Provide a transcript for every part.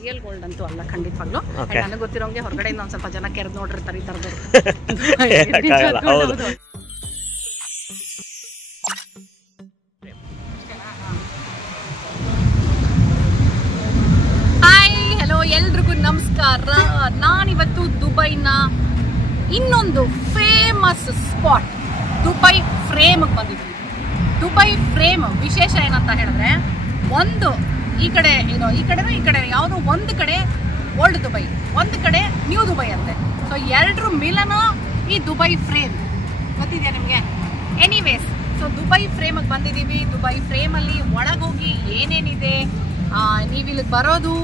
Real gold ಅಂತೂ ಅಲ್ಲ ಖಂಡಿತವಾಗ್ಲೂ. ನನಗೆ ಗೊತ್ತಿರೋಂಗೆ ಹೊರಗಡೆಯಿಂದ ಒಂದು ಸ್ವಲ್ಪ ಜನ ಕೆರೆದು ನೋಡಿರ್ತಾರೆ ಈ ಥರದ್ದು. ಹಾಯ್ ಹಲೋ ಎಲ್ರಿಗೂ ನಮಸ್ಕಾರ. ನಾನಿವತ್ತು ದುಬೈನ ಇನ್ನೊಂದು ಫೇಮಸ್ ಸ್ಪಾಟ್ ದುಬೈ ಫ್ರೇಮ್ಗೆ ಬಂದಿದ್ದೀನಿ. ದುಬೈ ಫ್ರೇಮ್ ವಿಶೇಷ ಏನಂತ ಹೇಳಿದ್ರೆ, ಒಂದು ಈ ಕಡೆ ಯಾವುದೋ ಒಂದು ಕಡೆ ಓಲ್ಡ್ ದುಬೈ, ಒಂದು ಕಡೆ ನ್ಯೂ ದುಬೈ ಅಂತೆ. ಸೊ ಎರಡರ ಮಿಲನ ಈ ದುಬೈ ಫ್ರೇಮ್. ಗೊತ್ತಿದೆಯಾ ನಿಮಗೆ? ಎನಿವೇಸ್, ಸೊ ದುಬೈ ಫ್ರೇಮಿಗೆ ಬಂದಿದ್ದೀವಿ. ದುಬೈ ಫ್ರೇಮಲ್ಲಿ ಒಳಗೋಗಿ ಏನೇನಿದೆ, ನೀವು ಇಲ್ಲಿಗೆ ಬರೋದು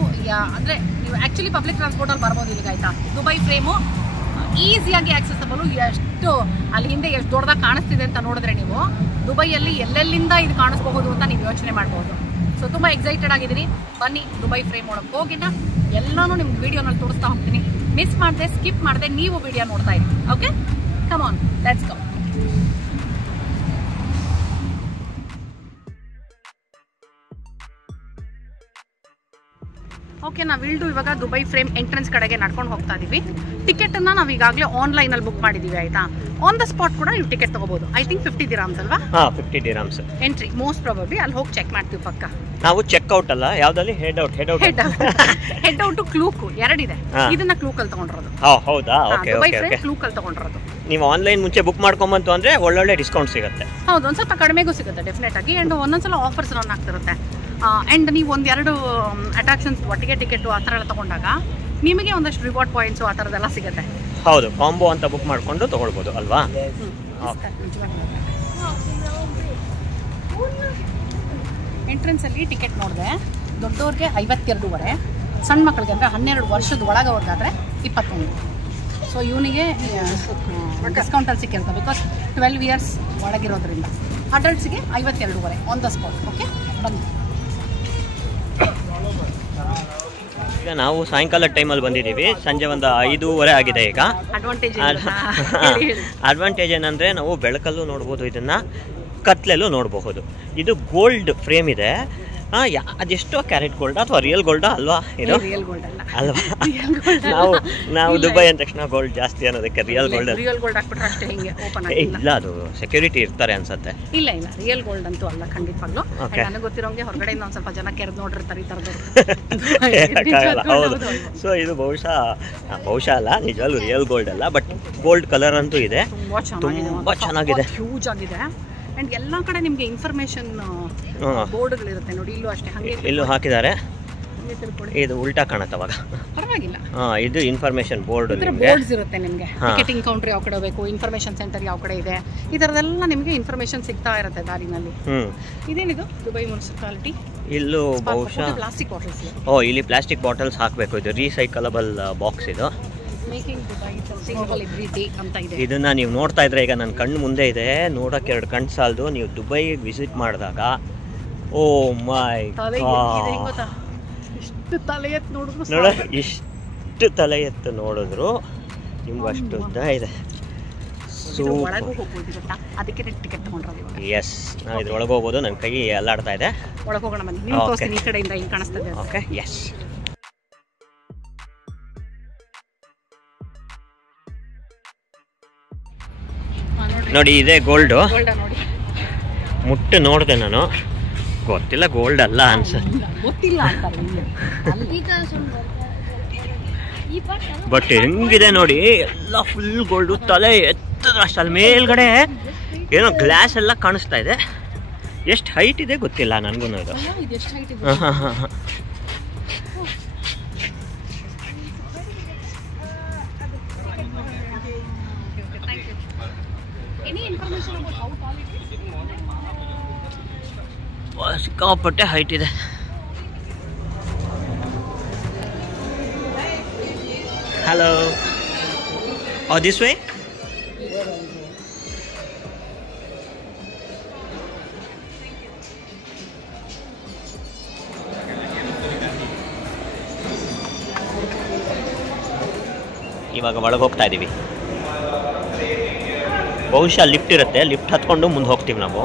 ಅಂದರೆ ನೀವು ಆ್ಯಕ್ಚುಲಿ ಪಬ್ಲಿಕ್ ಟ್ರಾನ್ಸ್ಪೋರ್ಟಲ್ಲಿ ಬರ್ಬೋದು ಇಲ್ಲಿಗೆ, ಆಯಿತಾ? ದುಬೈ ಫ್ರೇಮು ಈಸಿಯಾಗಿ ಆಕ್ಸೆಸಬಲು. ಎಷ್ಟು ಅಲ್ಲಿ ಹಿಂದೆ ಎಷ್ಟು ದೊಡ್ಡದಾಗಿ ಕಾಣಿಸ್ತಿದೆ ಅಂತ ನೋಡಿದ್ರೆ ನೀವು ದುಬೈಯಲ್ಲಿ ಎಲ್ಲೆಲ್ಲಿಂದ ಇದು ಕಾಣಿಸ್ಬಹುದು ಅಂತ ನೀವು ಯೋಚನೆ ಮಾಡ್ಬೋದು. ಸೊ ತುಂಬ ಎಕ್ಸೈಟೆಡ್ ಆಗಿದ್ದೀನಿ. ಬನ್ನಿ ದುಬೈ ಫ್ರೇಮ್ ಒಳಗೆ ಹೋಗಿನ ಎಲ್ಲನೂ ನಿಮ್ಗೆ ವೀಡಿಯೋನಲ್ಲಿ ತೋರಿಸ್ತಾ ಹೋಗ್ತೀನಿ. ಮಿಸ್ ಮಾಡಿದೆ, ಸ್ಕಿಪ್ ಮಾಡಿದೆ, ನೀವು ವಿಡಿಯೋ ನೋಡ್ತಾ ಇರಿ. Okay, come on, let's go. Okay, ನಾವಿಲ್ಡು ಇವಾಗ ದುಬೈ ಫ್ರೇಮ್ ಎಂಟ್ರೆನ್ಸ್ ಕಡೆಗೆ ನಡ್ಕೊಂಡು ಹೋಗ್ತಾ ಇದೀವಿ. ಟಿಕೆಟನ್ನು ನಾವು ಈಗಾಗಲೇ ಆನ್ಲೈನಲ್ಲಿ ಬುಕ್ ಮಾಡಿದ್ದೀವಿ, ಆಯಿತಾ? ಆನ್ ದ ಸ್ಪಾಟ್ ಕೂಡ ನೀವು ಟಿಕೆಟ್ ತೊಗೋಬೋದು. ಐ ಥಿಂಕ್ 50 ದಿರಾಮ್ಸ್ ಅಲ್ವಾ? 50 ದಿರಾಮ್ಸ್ ಎಂಟ್ರಿ. ಮೋಸ್ಟ್ ಪ್ರಾಬಬ್ಲಿ ಅಲ್ಲಿ ಹೋಗಿ ಚೆಕ್ ಮಾಡ್ತೀವಿ ಪಕ್ಕ. ನಾವು ಚೆಕ್ಔಟ್ ಅಲ್ಲ, ಯಾವ್ದಲ್ಲಿ ಹೆಡ್ ಔಟ್ ಕ್ಲೂಕು ಎರಡಿದೆ. ಇದನ್ನ ಕ್ಲೂಕಲ್ಲಿ ತಗೊಂಡಿರೋದು. ಹೌದಾ? ದುಬೈ ಫ್ರೇಮ್ ಕ್ಲೂಕಲ್ಲಿ ತಗೊಂಡಿರೋದು. ನೀವು ಆನ್ಲೈನ್ ಮುಂಚೆ ಬುಕ್ ಮಾಡ್ಕೊಂಬಂತು ಅಂದ್ರೆ ಒಳ್ಳೊಳ್ಳೆ ಡಿಸ್ಕೌಂಟ್ ಸಿಗುತ್ತೆ. ಹೌದು, ಒಂದು ಸ್ವಲ್ಪ ಕಡಿಮೆಗೂ ಸಿಗುತ್ತೆ ಡೆಫಿನೆಟ್ ಆಗಿ. ಆ್ಯಂಡ್ ಒಂದೊಂದ್ಸಲ ಆಫರ್ಸ್ ರನ್ ಆಗ್ತಿರುತ್ತೆ. ಆ್ಯಂಡ್ ನೀವು ಒಂದೆರಡು ಅಟ್ರಾಕ್ಷನ್ಸ್ ಒಟ್ಟಿಗೆ ಟಿಕೆಟು ಆ ಥರ ಎಲ್ಲ ತೊಗೊಂಡಾಗ ನಿಮಗೆ ಒಂದಷ್ಟು ರಿವಾರ್ಡ್ ಪಾಯಿಂಟ್ಸು ಆ ಥರದ್ದೆಲ್ಲ ಸಿಗುತ್ತೆ. ಹೌದು, ಕಾಂಬೋ ಅಂತ ಬುಕ್ ಮಾಡ್ಕೊಂಡು ತೊಗೊಳ್ಬೋದು ಅಲ್ವಾ? ಎಂಟ್ರೆನ್ಸಲ್ಲಿ ಟಿಕೆಟ್ ನೋಡಿದೆ, ದೊಡ್ಡವ್ರಿಗೆ 52.5, ಸಣ್ಣ ಮಕ್ಕಳಿಗೆ ಅಂದರೆ 12 ವರ್ಷದ ಒಳಗವ್ರಿಗಾದರೆ 21. ಸೊ ಇವನಿಗೆ ಡಿಸ್ಕೌಂಟಲ್ಲಿ ಸಿಕ್ಕಿರುತ್ತೆ, ಬಿಕಾಸ್ 12 ಇಯರ್ಸ್ ಒಳಗಿರೋದ್ರಿಂದ. ಅಡಲ್ಟ್ಸ್ಗೆ 52.5 ಆನ್ ದ ಸ್ಪಾಟ್. ಓಕೆ, ಬನ್ನಿ. ಈಗ ನಾವು ಸಾಯಂಕಾಲ ಟೈಮಲ್ಲಿ ಬಂದಿದ್ದೀವಿ. ಸಂಜೆ ಒಂದು 5:30 ಆಗಿದೆ ಈಗ. ಅಡ್ವಾಂಟೇಜ್ ಏನಂದರೆ ನಾವು ಬೆಳಕಲ್ಲೂ ನೋಡ್ಬೋದು, ಇದನ್ನು ಕತ್ಲೆಲ್ಲೂ ನೋಡಬಹುದು. ಇದು ಗೋಲ್ಡ್ ಫ್ರೇಮ್ ಇದೆ. ಅದೆಷ್ಟೋ ಕ್ಯಾರೆಟ್ ಗೋಲ್ಡ್ ಅಥವಾ ರಿಯಲ್ ಗೋಲ್ಡಾ ಅಲ್ವಾ? ಇದು ಅಲ್ವಾ? ನಾವು ದುಬೈ ಅಂದ ತಕ್ಷಣ ಗೋಲ್ಡ್ ಜಾಸ್ತಿ ಅನ್ನೋದಕ್ಕೆ ರಿಯಲ್ ಗೋಲ್ಡ್ ಇಲ್ಲ, ಅದು ಸೆಕ್ಯೂರಿಟಿ ಇರ್ತಾರೆ ಅನ್ಸುತ್ತೆ. ಇಲ್ಲ, ರಿಯಲ್ ಗೋಲ್ಡ್ ಅಂತೂ ಅಲ್ಲ ಖಂಡಿತವಾಗ್ಲೂ. ನನಗೆ ಗೊತ್ತಿರೋಂಗೆ ಹೊರಗಡೆಯಿಂದ ಒಂದು ಸ್ವಲ್ಪ ಜನ ಕೆರೆದು ನೋಡಿರ್ತಾರೆ ಈ ಥರದ್ದು. ಹೌದು. ಸೊ ಇದು ಬಹುಶಃ ಅಲ್ಲ, ನಿಜವಾಗ್ಲೂ ರಿಯಲ್ ಗೋಲ್ಡ್ ಅಲ್ಲ, ಬಟ್ ಗೋಲ್ಡ್ ಕಲರ್ ಅಂತೂ ಇದೆ. ತುಂಬಾ ಚೆನ್ನಾಗಿದೆ, ಹ್ಯೂಜ್ ಆಗಿದೆ. ಅಂಡ್ ಎಲ್ಲ ಕಡೆ ನಿಮಗೆ ಇನ್ಫಾರ್ಮೇಶನ್ ಬೋರ್ಡ್ಗಳಿರುತ್ತೆ ನೋಡಿ. ಇಲ್ಲೂ ಅಷ್ಟೇ, ಹಾಗೆ ಇಲ್ಲೂ ಹಾಕಿದ್ದಾರೆ. ಇದು ಉಲ್ಟಾ ಕಾಣುತ್ತೆ ಅವಾಗ, ಪರವಾಗಿಲ್ಲ. ಇದು ಇನ್ಫಾರ್ಮೇಶನ್ ಬೋರ್ಡ್ ಬೋರ್ಡ್ಸ್ ಇರುತ್ತೆ ನಿಮಗೆ. ಟಿಕೆಟಿಂಗ್ ಕೌಂಟರ್ ಯಾವ ಕಡೆ ಬೇಕು, ಇನ್ಫಾರ್ಮೇಶನ್ ಸೆಂಟರ್ ಯಾವ ಕಡೆ ಇದೆ, ಈ ಥರದೆಲ್ಲ ನಿಮಗೆ ಇನ್ಫಾರ್ಮೇಶನ್ ಸಿಗ್ತಾ ಇರುತ್ತೆ ದಾರಿನಲ್ಲಿ. ಇದೇನಿದು? Dubai municipality. ಇಲ್ಲೂ ಬಹುಶಃ ಪ್ಲಾಸ್ಟಿಕ್ ಬಾಟಲ್ಸ್. ಇಲ್ಲಿ ಪ್ಲಾಸ್ಟಿಕ್ ಬಾಟಲ್ಸ್ ಹಾಕಬೇಕು. ಇದು ರೀಸೈಕಲಬಲ್ ಬಾಕ್ಸ್. ಇದು ಇದನ್ನ ನೀವು ನೋಡ್ತಾ ಇದ್ರೆ ಈಗ ನನ್ನ ಕಣ್ಣು ಮುಂದೆ ಇದೆ. ನೋಡಕ್ಕೆ 2 ಕಣ್ಣು ಸಾಲದು. ನೀವು ದುಬೈ ವಿಸಿಟ್ ಮಾಡಿದಾಗ ಓ ಮೈ ಗಾಡ್, ಇಷ್ಟು ತಲೆ ಎತ್ತು ನೋಡಿದ್ರು ನಿಮ್ಗೆ ಅಷ್ಟು ಉದ್ದ ಇದೆ. ಅದಕ್ಕೆ ಟಿಕೆಟ್ ತಗೊಂಡ್ರೆ ಎಸ್, ನಾವು ಇದ್ರೊಳಗೆ ಹೋಗ್ಬೋದು. ನನ್ನ ಕೈ ಅಲ್ಲಾಡ್ತಾ ಇದೆ. ಒಳಗೆ ಹೋಗೋಣ ಬನ್ನಿ, ನೀವು ತೋರಿಸ್ತೀನಿ ಈ ಕಡೆಯಿಂದ ಹಿಂಗೆ ಕಾಣಿಸ್ತದೆ. Okay, yes. ನೋಡಿ, ಇದೆ ಗೋಲ್ಡು. ಮುಟ್ಟು ನೋಡಿದೆ ನಾನು, ಗೊತ್ತಿಲ್ಲ ಗೋಲ್ಡ್ ಅಲ್ಲ ಅನ್ಸುತ್ತೆ, ಬಟ್ ಹೆಂಗಿದೆ ನೋಡಿ, ಎಲ್ಲ ಫುಲ್ ಗೋಲ್ಡು. ತಲೆ ಎತ್ತದ ಅಷ್ಟು ಅಲ್ಲಿ ಮೇಲ್ಗಡೆ ಏನೋ ಗ್ಲಾಸ್ ಎಲ್ಲ ಕಾಣಿಸ್ತಾ ಇದೆ. ಎಷ್ಟು ಹೈಟ್ ಇದೆ ಗೊತ್ತಿಲ್ಲ ನನಗೂ ಇದು. ಸಿಕ್ಕಾಪಟ್ಟೆ ಹೈಟ್ ಇದೆ. Hello, this way. ಇವಾಗ ಒಳಗೆ ಹೋಗ್ತಾ ಇದ್ದೀವಿ. ಬಹುಶಃ ಲಿಫ್ಟ್ ಇರುತ್ತೆ, ಲಿಫ್ಟ್ ಹತ್ಕೊಂಡು ಮುಂದೆ ಹೋಗ್ತೀವಿ ನಾವು.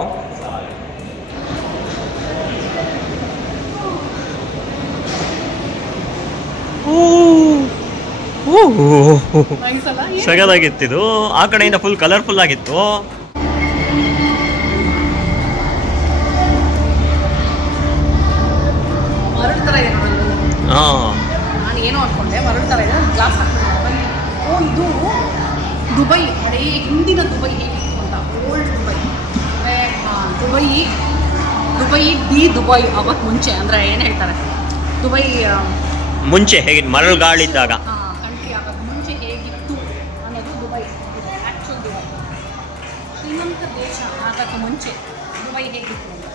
ಸಗದಾಗಿತ್ತು. ಆ ಕಡೆಯಿಂದ ಫುಲ್ ಕಲರ್ಫುಲ್ ಆಗಿತ್ತು. ನಾನು ಏನೋ ಅನ್ಕೊಂಡೆ ಮರಳು ತರ ಇದೆ, ಗ್ಲಾಸ್ ಹಾಕ್ತಾರೆ. ಓ ಇದು ದುಬೈ, ಅದೇ ಹಿಂದಿನ ದುಬೈ ಹೇಗಿತ್ತು ಅಂತ, ಓಲ್ಡ್ ದುಬೈ. ದುಬೈ ದುಬೈ ಅವತ್ತು ಮುಂಚೆ ಅಂದ್ರೆ ಏನು ಹೇಳ್ತಾರೆ, ದುಬೈ ಮುಂಚೆ ಹೇಗಿತ್ತು, ಮರಳುಗಾಳಿದ್ದಾಗ ಕಂಟ್ರಿ ಆಗೋದು ಮುಂಚೆ ಹೇಗಿತ್ತು ಅನ್ನೋದು ದುಬೈ. ಆ್ಯಕ್ಚುಲ್ ದುಬೈ ಶ್ರೀಮಂತ ದೇಶ ಆಗೋಕ್ಕೆ ಮುಂಚೆ ದುಬೈ ಹೇಗಿತ್ತು ಅಂತ.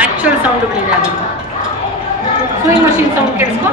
ಆ್ಯಕ್ಚುಲ್ ಸೌಂಡ್ಗಳಿದೆ ಅದನ್ನು. ಸೂಯಿಂಗ್ ಮಷೀನ್ ಸೌಂಡ್ ಕೇಳಿಸ್ಕೊ.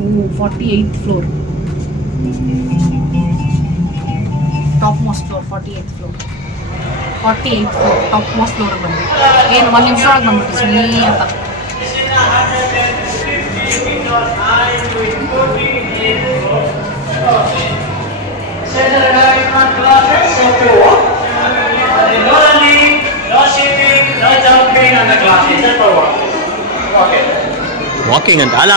Oh, 48th floor. Topmost floor, 48th floor. 48th floor, topmost floor ಬಂದು. ಏನು 1 ನಿಮಿಷ ಒಳಗೆ ಬಂದ್ಬಿಟ್ಟು ಸುಮ್ಮನೆ ಅಂತ. ವಾಕಿಂಗ್ ಅಂತ ಅಲ್ಲ,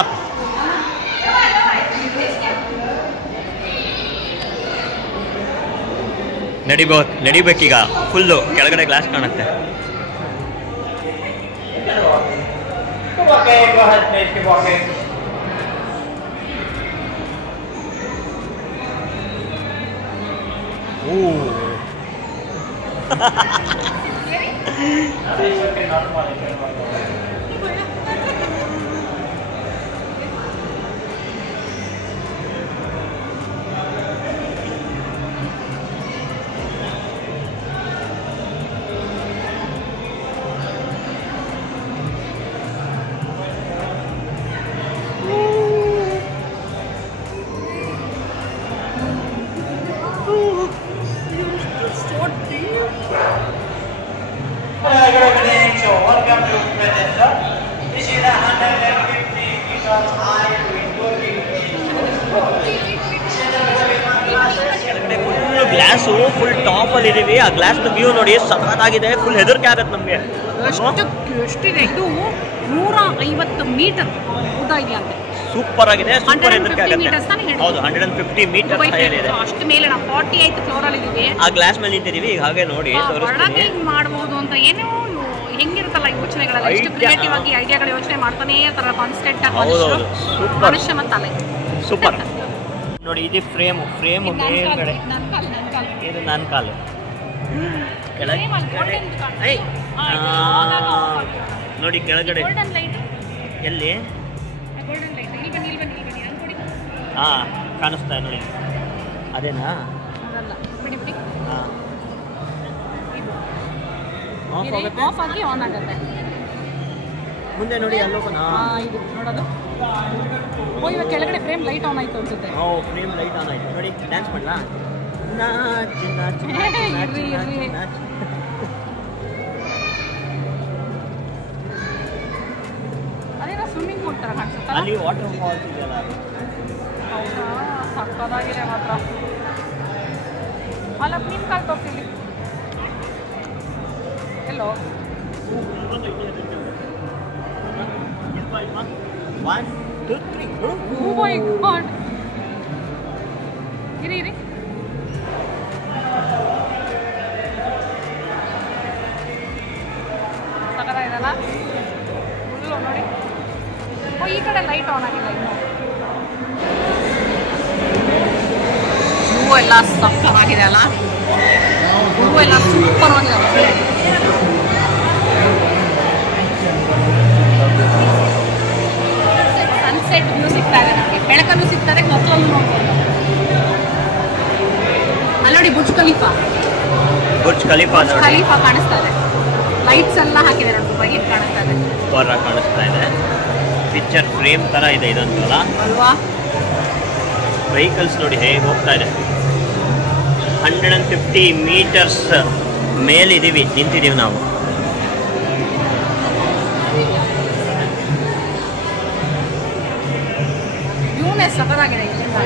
ನಡಿಬೇಕೀಗ. ಫುಲ್ಲು ಕೆಳಗಡೆ ಗ್ಲಾಸ್ ಕಾಣುತ್ತೆ. ಗ್ಲಾಸು ಫುಲ್ ಟಾಪ್ ಅಲ್ಲಿ ಇದೀವಿ. ಆ ಗ್ಲಾಸ್ ವ್ಯೂ ನೋಡಿ ಸಖತ್ತಾಗಿದೆ. ಫುಲ್ ಹೆದರಿಕೆ ಆಗತ್ತೆ ನಮ್ಗೆ. ಎಷ್ಟಿದೆ ಇದು? 150 ಮೀಟರ್ ಉದ್ದ ಇದೆ ಅಂತೆ. ಸೂಪರ್ ಆಗಿದೆ. ಸೂಪರ್ ಹೆದರಿಕೆ ಆಗುತ್ತೆ. ಹೌದು, 150 ಮೀಟರ್ ಇದೆ. ಅಷ್ಟು ಮೇಲೆ ನಾವು 48th ಫ್ಲೋರ್ ಅಲ್ಲಿ ಇದೀವಿ. ಆ ಗ್ಲಾಸ್ ಮೇಲೆ ನಿಂತಿದೀವಿ. ಈಗ ಹಾಗೆ ನೋಡಿ ಒಳಗೆ ಹಿಂಗ್ ಮಾಡಬಹುದು ಅಂತ ಏನೋ ಹೆಂಗಿರುತ್ತಲ್ಲ ಯೋಚನೆಗಳೆಲ್ಲ. ಎಷ್ಟು ಕ್ರಿಯೇಟಿವ್ ಆಗಿ ಐಡಿಯಾಗಳು ಯೋಚನೆ ಮಾಡ್ತಾನೆ ಇರ್ತಾರಲ್ಲ ಕಾನ್ಸ್ಟೆಂಟ್ ಆಗಿ. ಮನುಷ್ಯನ ತಲೆ ಸೂಪರ್ ನೋಡಿ. ಇದು ಫ್ರೇಮ್ ಮೇಲ್ಗಡೆ ಇದು ನನ್ನ ಕಾಲು ಕೆಳಗೆ ನೋಡಿ. ಕೆಳಗಡೆ ಎಲ್ಲಿ ಕಾಣಿಸ್ತಾ ನೋಡಿ. ಅದೇನಾ? ಆಫ್ ಆಗಿ ಆನ್ ಆಗುತ್ತೆ. ಮುಂದೆ ನೋಡಿ ಅಲ್ಲೋಗೋಣ. ಇದು ನೋಡೋದು. ಇವಾಗ ಕೆಳಗಡೆ ಫ್ರೇಮ್ ಲೈಟ್ ಆನ್ ಆಯ್ತು ಅನ್ಸುತ್ತೆ. ಫ್ರೇಮ್ ಲೈಟ್ ಆನ್ ಆಯ್ತು ನೋಡಿ. ಡ್ಯಾನ್ಸ್ ಮಾಡಲಾ? ಅದೇನೋ ಸ್ವಿಮ್ಮಿಂಗ್ ಪೂಲ್ ತರ ಕಾಣಿಸುತ್ತೆ. ಅಲ್ಲಿ ವಾಟರ್ ಫಾಲ್ಸ್ ಇದೆಯಲ್ಲ. ಹೌದಾ? ಸಕ್ಕತ್ತಾಗಿದೆ ಮಾತ್ರ. ಅಲ್ಲ ನಿಮ್ಮ ಕಾಲು ತೋರಿಸಿಲಿ ಎಲ್ಲೋ. 1 2 3. Oh my God. ಇರಿ ಇದೆಯಲ್ಲ ಫುಲ್ಲು ನೋಡಿ. ಈ ಕಡೆ ಲೈಟ್ ಆನ್ ಆಗಿಲ್ಲ ಇನ್ನು. ಹೂವು ಎಲ್ಲ ಸಕ್ಕತ್ತಾಗಿದೆ ಅಲ್ಲ, ಹೂವು ಎಲ್ಲ ಸೂಪರ್ ಆಗಿದೆ ಹೊರಗಡೆ. ಸನ್ಸೆಟ್ ವ್ಯೂ ಸಿಗ್ತಾ ಇದೆ ನಮಗೆ, ಬೆಳಕಲ್ಲೂ ಸಿಗ್ತಾರೆ, ಕತ್ತಲಲ್ಲೂ ನೋಡ್ಬೋದು. ಅಲ್ಲಿ ನೋಡಿ ಬುರ್ಜ್ ಖಲೀಫಾ ಕಾಣಿಸ್ತಾ ಇದೆ. ಲೈಟ್ಸ್ ಎಲ್ಲ ಹಾಕಿದ್ದಾರೆ ನೋಡಿ, ಬಗೆ ಕಾಣಿಸ್ತಾ ಇದೆ, ಕಾಣಿಸ್ತಾ ಇದೆ. ಪಿಕ್ಚರ್ ಫ್ರೇಮ್ ತರ ಇದೆ ಇದಂತೂ ಅಲ್ವಾ. ವೆಹಿಕಲ್ಸ್ ನೋಡಿ ಹೇಗೆ ಹೋಗ್ತಾ ಇದೆ. 150 ಮೀಟರ್ಸ್ ಮೇಲಿದ್ದೀವಿ, ನಿಂತಿದ್ದೀವಿ ನಾವು. ವ್ಯೂನೇ ಸಕಲಾಗಿದೆ ಇಲ್ಲಿಂದ.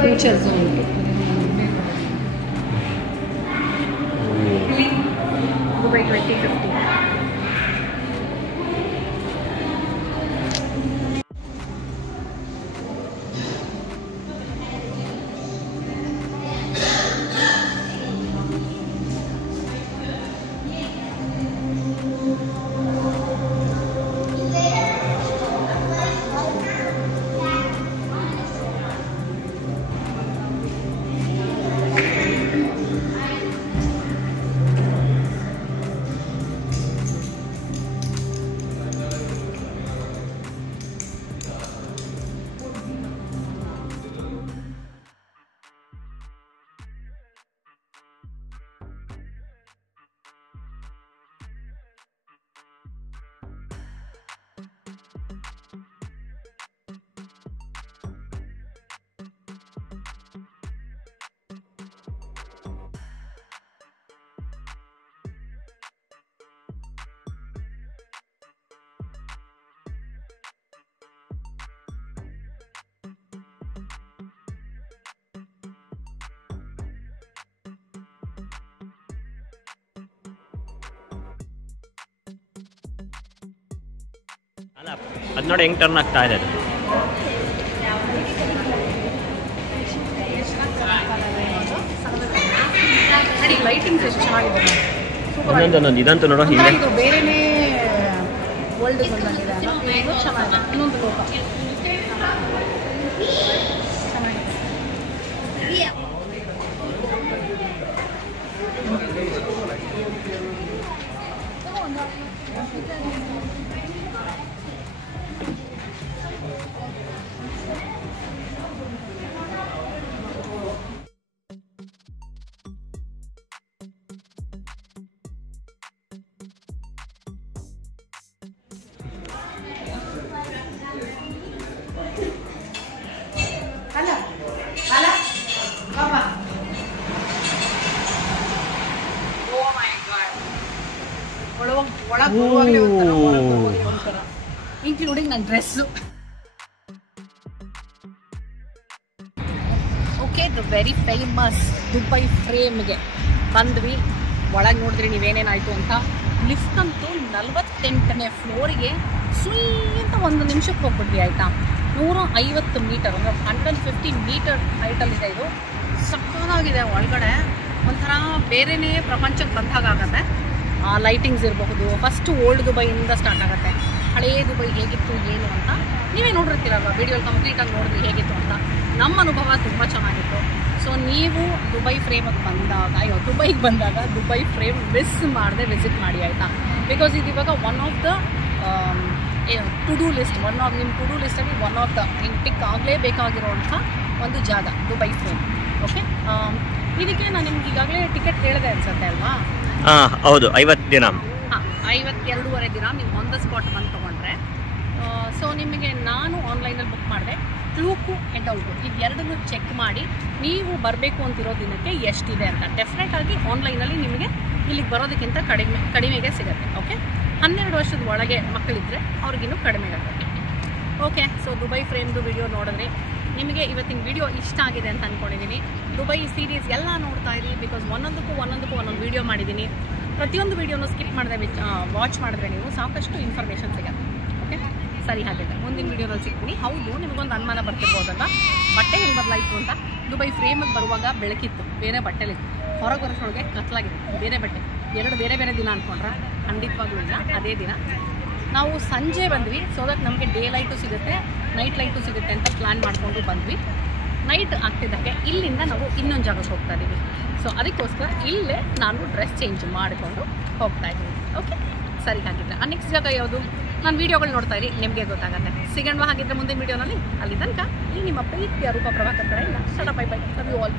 Future zone. Dubai 2050. ಅಲ್ಲ ಅದು ನೋಡಿ ಹೆಂಗೆ ಟರ್ನ್ ಆಗ್ತಾ ಇದೆ. ಲೈಟಿಂಗ್ಸ್ ಎಷ್ಟು ಚೆನ್ನಾಗಿದೆ. ಒಂದೊಂದು ಇದಂತೂ ನೋಡೋ ಹಿಂದೆ ಇದು ಬೇರೆನೇ ವರ್ಲ್ಡ್ ಬಂದಿದೆ ಅಲ್ಲ, ಇದು ಚೆನ್ನಾಗಿದೆ. ಇನ್ನೊಂದು ಲೋಕ ಇನ್ಕ್ಲೂಡಿಂಗ್ ನನ್ನ ಡ್ರೆಸ್ಸು. ವಿಕೆಟ್ ವೆರಿ ಫೇಮಸ್ ದುಬೈ ಫ್ರೇಮ್ಗೆ ಬಂದ್ವಿ. ಒಳಗೆ ನೋಡಿದ್ರಿ ನೀವೇನೇನಾಯಿತು ಅಂತ. ಲಿಫ್ಟ್ ಅಂತೂ 48ನೇ ಫ್ಲೋರಿಗೆ ಸುಯ್ ಅಂತ 1 ನಿಮಿಷಕ್ಕೆ ಹೋಗ್ಬಿಟ್ವಿ ಆಯಿತಾ. 150 ಮೀಟರ್ ಅಂದರೆ 150 ಮೀಟರ್ ಹೈಟಲ್ಲಿದೆ ಇದು. ಸಕ್ಕತ್ತಾಗಿದೆ ಒಳಗಡೆ, ಒಂಥರ ಬೇರೆಯೇ ಪ್ರಪಂಚಕ್ಕೆ ಬಂದಾಗತ್ತೆ. ಲೈಟಿಂಗ್ಸ್ ಇರಬಹುದು. ಫಸ್ಟು ಓಲ್ಡ್ ದುಬೈಯಿಂದ ಸ್ಟಾರ್ಟ್ ಆಗುತ್ತೆ. ಹಳೇ ದುಬೈ ಹೇಗಿತ್ತು ಏನು ಅಂತ ನೀವೇ ನೋಡಿರ್ತೀರಲ್ವ, ವಿಡಿಯೋ ಕಂಪ್ಲೀಟಾಗಿ ನೋಡಿದ್ರಿ ಹೇಗಿತ್ತು ಅಂತ. ನಮ್ಮ ಅನುಭವ ತುಂಬ ಚೆನ್ನಾಗಿತ್ತು. ಸೊ ನೀವು ದುಬೈಗೆ ಬಂದಾಗ ದುಬೈ ಫ್ರೇಮ್ ಮಿಸ್ ಮಾಡದೆ ವಿಸಿಟ್ ಮಾಡಿ ಆಯಿತಾ. ಬಿಕಾಸ್ ಇದು ಇವಾಗ one of the to do list, ನಿಮ್ಮ ಟು ಡೂ ಲಿಸ್ಟಲ್ಲಿ ಒನ್ ಆಫ್ ದ ಟಿಕ್ ಆಗಲೇಬೇಕಾಗಿರೋಂಥ ಒಂದು ಜಾಗ ದುಬೈ ಫ್ರೇಮ್. ಓಕೆ, ಇದಕ್ಕೆ ನಾನು ನಿಮ್ಗೆ ಈಗಾಗಲೇ ಟಿಕೆಟ್ ಹೇಳಿದೆ ಅನ್ಸುತ್ತೆ ಅಲ್ವಾ? ಹೌದು, 50 ದಿನಾಮ್. 52.5 ದಿನ ನೀವು ಆನ್ ದ ಸ್ಪಾಟ್ ಬಂದು ತೊಗೊಂಡ್ರೆ. ಸೊ ನಿಮಗೆ ನಾನು ಆನ್ಲೈನಲ್ಲಿ ಬುಕ್ ಮಾಡಿದೆ. ಕ್ಲೂಕು ಆ್ಯಂಡ್ ಔಟು ಇವೆರಡನ್ನು ಚೆಕ್ ಮಾಡಿ ನೀವು ಬರಬೇಕು ಅಂತಿರೋ ದಿನಕ್ಕೆ ಎಷ್ಟಿದೆ ಅಂತ. ಡೆಫಿನೆಟಾಗಿ ಆನ್ಲೈನಲ್ಲಿ ನಿಮಗೆ ಇಲ್ಲಿಗೆ ಬರೋದಕ್ಕಿಂತ ಕಡಿಮೆಗೆ ಸಿಗುತ್ತೆ. ಓಕೆ, 12 ವರ್ಷದ ಒಳಗೆ ಮಕ್ಕಳಿದ್ದರೆ ಅವ್ರಿಗಿನ್ನೂ ಕಡಿಮೆ ಆಗುತ್ತೆ. ಓಕೆ, ಸೊ ದುಬೈ ಫ್ರೇಮ್ದು ವಿಡಿಯೋ ನೋಡಿದ್ರೆ ನಿಮಗೆ ಇವತ್ತಿನ ವಿಡಿಯೋ ಇಷ್ಟ ಆಗಿದೆ ಅಂತ ಅಂದ್ಕೊಂಡಿದ್ದೀನಿ. ದುಬೈ ಸೀರೀಸ್ ಎಲ್ಲ ನೋಡ್ತಾ ಇರಿ. ಬಿಕಾಸ್ ಒಂದೊಂದಕ್ಕೂ ಒಂದೊಂದು ವಿಡಿಯೋ ಮಾಡಿದ್ದೀನಿ. ಪ್ರತಿಯೊಂದು ವಿಡಿಯೋನು ಸ್ಕಿಪ್ ಮಾಡಿದ್ರೆ ವಾಚ್ ಮಾಡಿದ್ರೆ ನೀವು ಸಾಕಷ್ಟು ಇನ್ಫಾರ್ಮೇಷನ್ ಸಿಗುತ್ತೆ. ಓಕೆ, ಸರಿ, ಹಾಗಿದ್ರೆ ಮುಂದಿನ ವಿಡಿಯೋದಲ್ಲಿ ಸಿಗ್ತೀನಿ. ಹೌದು, ನಿಮಗೊಂದು ಅನುಮಾನ ಬರ್ತಿರ್ಬೋದಲ್ಲ, ಬಟ್ಟೆ ಹೆಂಗೆ ಬದಲಾಯಿತು ಅಂತ. ದುಬೈ ಫ್ರೇಮಿಗೆ ಬರುವಾಗ ಬೆಳಕಿತ್ತು, ಬೇರೆ ಬಟ್ಟೆಲಿತ್ತು. ಹೊರಗೆ ಬರೋಷ್ಟೊಳಗೆ ಕತ್ಲಾಗಿತ್ತು, ಬೇರೆ ಬಟ್ಟೆ. 2 ಬೇರೆ ಬೇರೆ ದಿನ ಅಂದ್ಕೊಂಡ್ರೆ ಖಂಡಿತವಾಗ್ಲೂ ಇಲ್ಲ, ಅದೇ ದಿನ. ನಾವು ಸಂಜೆ ಬಂದ್ವಿ. ಸೊ ದಟ್ ನಮಗೆ ಡೇ ಲೈಟು ಸಿಗುತ್ತೆ, ನೈಟ್ ಲೈಟು ಸಿಗುತ್ತೆ ಅಂತ ಪ್ಲ್ಯಾನ್ ಮಾಡಿಕೊಂಡು ಬಂದ್ವಿ. ನೈಟ್ ಆಗ್ತಿದ್ದಕ್ಕೆ ಇಲ್ಲಿಂದ ನಾವು ಇನ್ನೊಂದು ಜಾಗಕ್ಕೆ ಹೋಗ್ತಾ ಇದ್ದೀವಿ. ಸೊ ಅದಕ್ಕೋಸ್ಕರ ಇಲ್ಲೇ ನಾನು ಡ್ರೆಸ್ ಚೇಂಜ್ ಮಾಡಿಕೊಂಡು ಹೋಗ್ತಾ ಇದ್ದೀನಿ. ಓಕೆ, ಸರಿ, ಹಾಗಿದ್ರೆ ನೆಕ್ಸ್ಟ್ ಜಾಗ ಯಾವುದು ನಾನು ವೀಡಿಯೋಗಳು ನೋಡ್ತಾ ಇರಿ, ನಿಮಗೆ ಗೊತ್ತಾಗುತ್ತೆ. ಸಿಗೋಣ ಹಾಗಿದ್ರೆ ಮುಂದಿನ ವೀಡಿಯೋನಲ್ಲಿ. ಅಲ್ಲಿ ತನಕ ಈ ನಿಮ್ಮ ಪ್ರೀತಿಯ ರೂಪ ಪ್ರಭಾಕರ್ ಕಡೆಯಿಂದ. Bye bye, love you all.